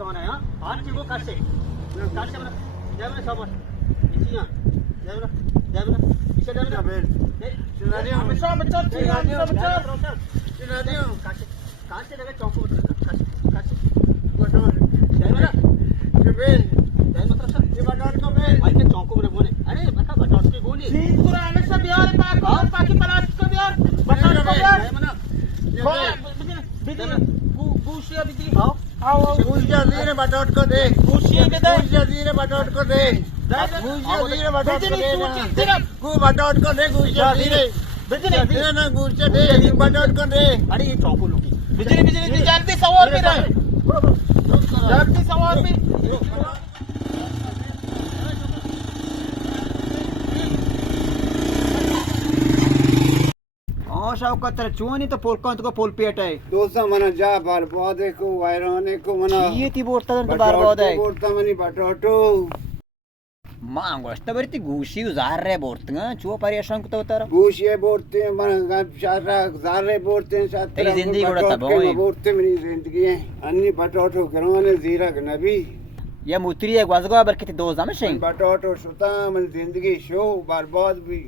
कौन है हां हां ठीक को काट से बना जय बना सब इसी हां जय बना पीछे जय बना सुना दियो हमेशा बच्चा सुना दियो काट से लगे चौको काट से बटो जय बना जबेल जय मतलब सर ये बटोट को बे भाई के चौको बना बोले अरे बता बटोट की गोली सीन पूरा हमेशा बिहार पाक और पाकी पलाश को बिहार बटोट को बिहार जय बना गुशिया बिजली आओ आओ गुशिया धीरे बटोट को दे गुशिया के दे गुशिया धीरे बटोट को दे गुशिया धीरे बटोट को दे गु बटोट को दे गुशिया धीरे बिजली ना गुशिया दे बटोट को दे अरे ये चौको लुकी बिजली बिजली जल्दी सवार पे रहे जल्दी सवार पे शौकत चोनी तो पोल कौन तो पोल पेट है दोसा मना जा बार बादे को वायराने को मना ये ती बोलता तो बार बाद है बोलता मनी बटाटो मांगो अष्ट बरती गुशी जार रे बोलते चो परेशान को तर गुशी बोलते मन शारा जार रे बोलते साथ तेरी जिंदगी गोड़ा तब होई बोलते मेरी जिंदगी है अन्नी बटाटो करवाने जीरा के नबी ये मुतरी एक वाजगा बरकती दो जामे शें बटाटो सुता मन जिंदगी शो बर्बाद भी